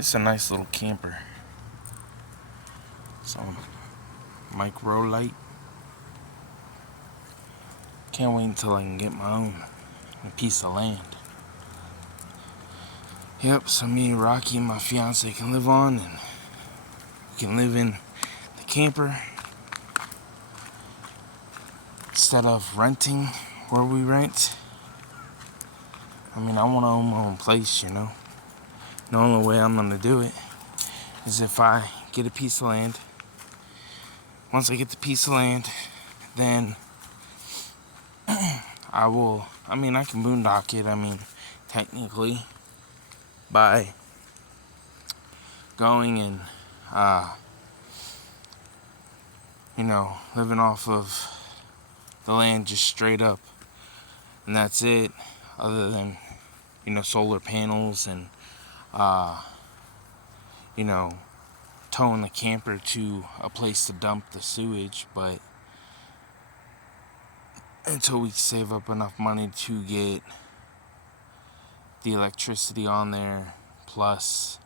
It's a nice little camper. Some micro light. Can't wait until I can get my own piece of land. Yep, so me, Rocky, and my fiance can live on, and we can live in the camper instead of renting where we rent. I mean, I want to own my own place, you know. The only way I'm gonna do it is if I get a piece of land. Once I get the piece of land, then I can boondock it, technically, by going and, living off of the land just straight up. And that's it, other than, solar panels and, towing the camper to a place to dump the sewage. But until we save up enough money to get the electricity on there, plus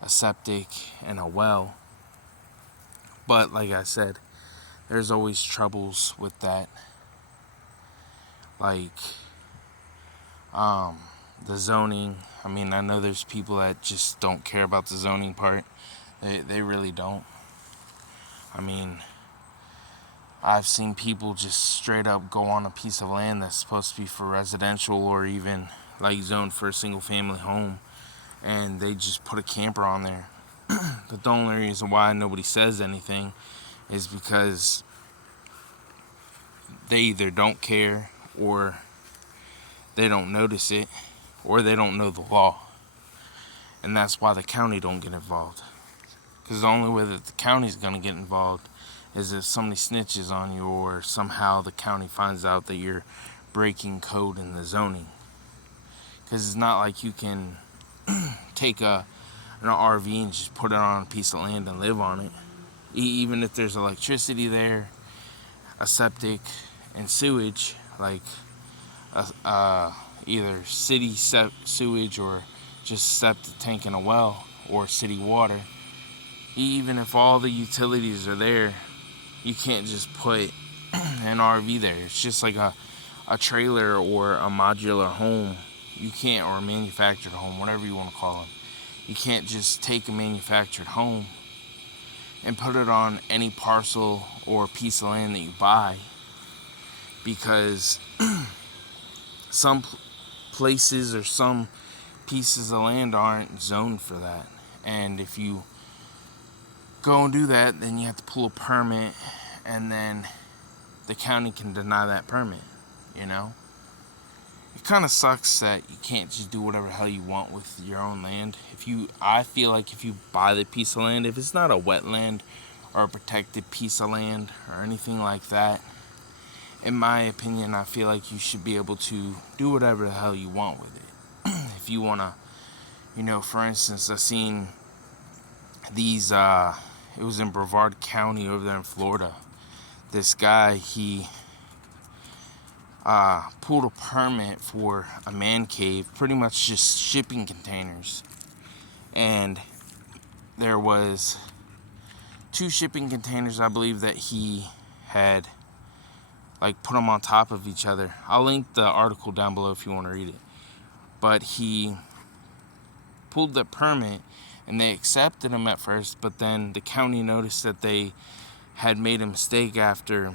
a septic and a well. But like I said, there's always troubles with that. Like, the zoning. I know there's people that just don't care about the zoning part. They really don't. I've seen people just straight up go on a piece of land that's supposed to be for residential or even like zoned for a single family home, and they just put a camper on there. But the only reason why nobody says anything is because they either don't care, or they don't notice it, or they don't know the law. And that's why the county don't get involved. Because the only way that the county's going to get involved is if somebody snitches on you, or somehow the county finds out that you're breaking code in the zoning. Because it's not like you can take an RV and just put it on a piece of land and live on it. Even if there's electricity there, a septic, and sewage, like either city sewage or just septic tank and a well, or city water. Even if all the utilities are there, you can't just put an RV there. It's just like a trailer or a modular home. You can't, or a manufactured home, whatever you want to call them. You can't just take a manufactured home and put it on any parcel or piece of land that you buy, because some places or some pieces of land aren't zoned for that. And if you go and do that, then you have to pull a permit, and then the county can deny that permit, It kind of sucks that you can't just do whatever the hell you want with your own land. I feel like if you buy the piece of land, if it's not a wetland or a protected piece of land or anything like that, in my opinion, I feel like you should be able to do whatever the hell you want with it. If you want to, for instance, I've seen these, it was in Brevard County over there in Florida. This guy, he pulled a permit for a man cave, pretty much just shipping containers. And there was 2 shipping containers, I believe, that he had put them on top of each other. I'll link the article down below if you want to read it. But he pulled the permit, and they accepted him at first, but then the county noticed that they had made a mistake after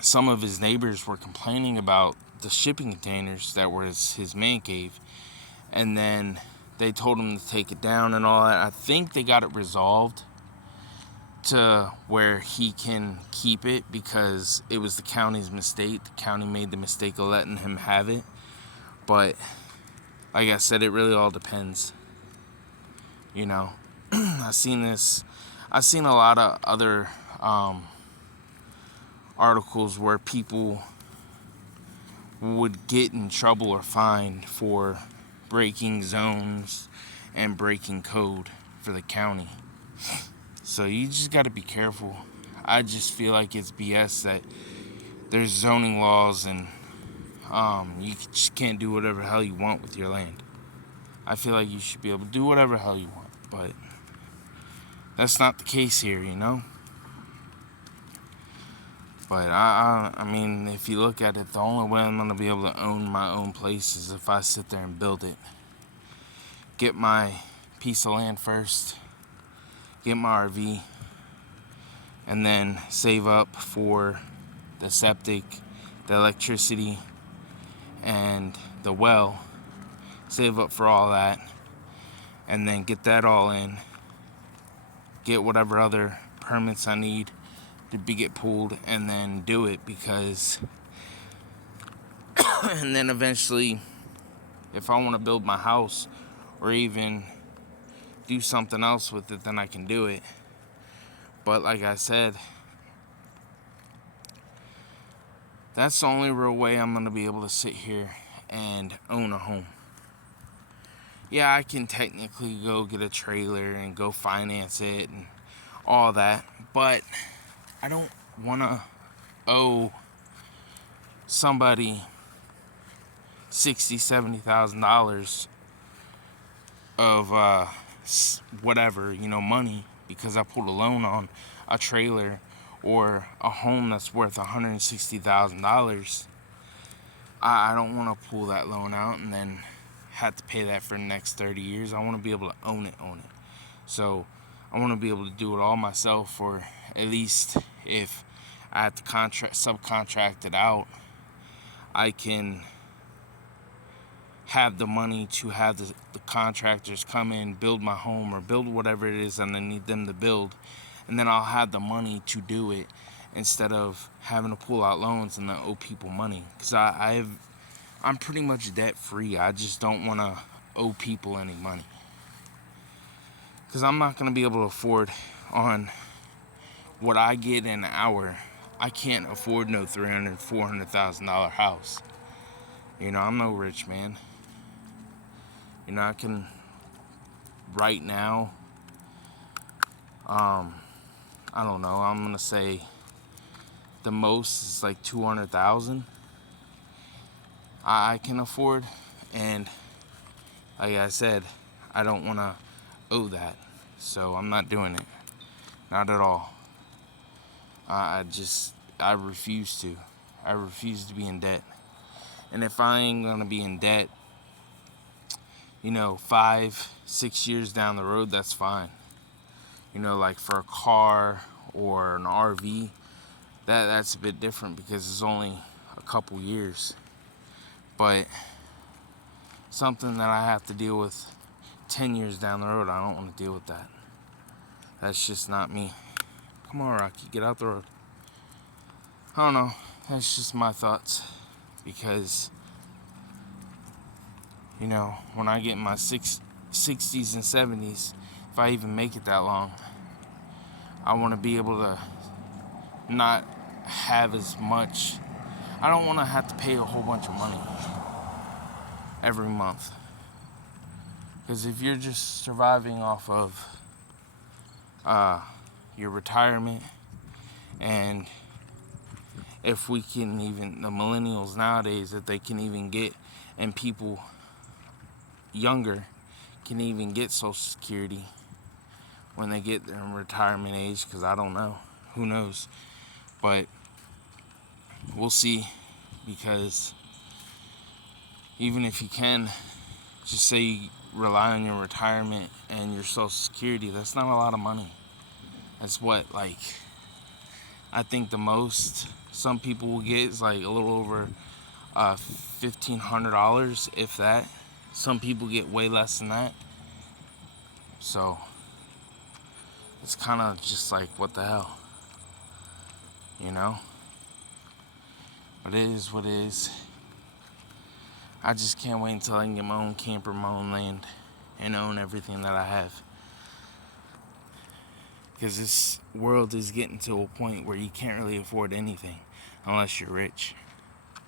some of his neighbors were complaining about the shipping containers that were his man cave. And then they told him to take it down and all that. I think they got it resolved to where he can keep it, because it was the county's mistake. The county made the mistake of letting him have it. But like I said, it really all depends. I've seen a lot of other articles where people would get in trouble or fined for breaking zones and breaking code for the county. So you just got to be careful. I just feel like it's BS that there's zoning laws and you just can't do whatever the hell you want with your land. I feel like you should be able to do whatever the hell you want. But that's not the case here, you know? But I mean, if you look at it, the only way I'm going to be able to own my own place is if I sit there and build it. Get my piece of land first, get my RV, and then save up for the septic, the electricity, and the well. Save up for all that, and then get that all in. Get whatever other permits I need to get pulled, and then do it, because and then eventually, if I want to build my house or even do something else with it, then I can do it. But like I said, that's the only real way I'm going to be able to sit here and own a home. Yeah, I can technically go get a trailer and go finance it and all that, but I don't want to owe somebody $60,000, $70,000 of whatever, money, because I pulled a loan on a trailer or a home that's worth $160,000. I don't want to pull that loan out and then have to pay that for the next 30 years. I want to be able to own it. So I want to be able to do it all myself, or at least if I have to subcontract it out, I can have the money to have the contractors come in, build my home, or build whatever it is that I need them to build, and then I'll have the money to do it instead of having to pull out loans and then owe people money. Because I'm pretty much debt free. I just don't want to owe people any money, because I'm not going to be able to afford on what I get in an hour. I can't afford no $300,000, $400,000 house. I'm no rich man. I can, right now, I don't know, I'm going to say the most is like $200,000 I can afford. And like I said, I don't want to owe that. So I'm not doing it. Not at all. I refuse to. I refuse to be in debt. And if I ain't going to be in debt, 5-6 years down the road, that's fine. Like for a car or an RV, that's a bit different because it's only a couple years. But something that I have to deal with 10 years down the road, I don't want to deal with that. That's just not me. Come on, Rocky, get out the road. I don't know. That's just my thoughts. Because, when I get in my 60s and 70s, if I even make it that long, I want to be able to not have as much. I don't want to have to pay a whole bunch of money every month. Because if you're just surviving off of your retirement, and if we can even, the millennials nowadays, that they can even get, and people younger can even get Social Security when they get their retirement age, because I don't know, who knows, but we'll see. Because even if you can just say you rely on your retirement and your Social Security, that's not a lot of money. That's what, I think the most some people will get is like a little over $1,500, if that. Some people get way less than that. So it's kind of just like, what the hell, But it is what it is. I just can't wait until I can get my own camper, my own land, and own everything that I have. Because this world is getting to a point where you can't really afford anything unless you're rich.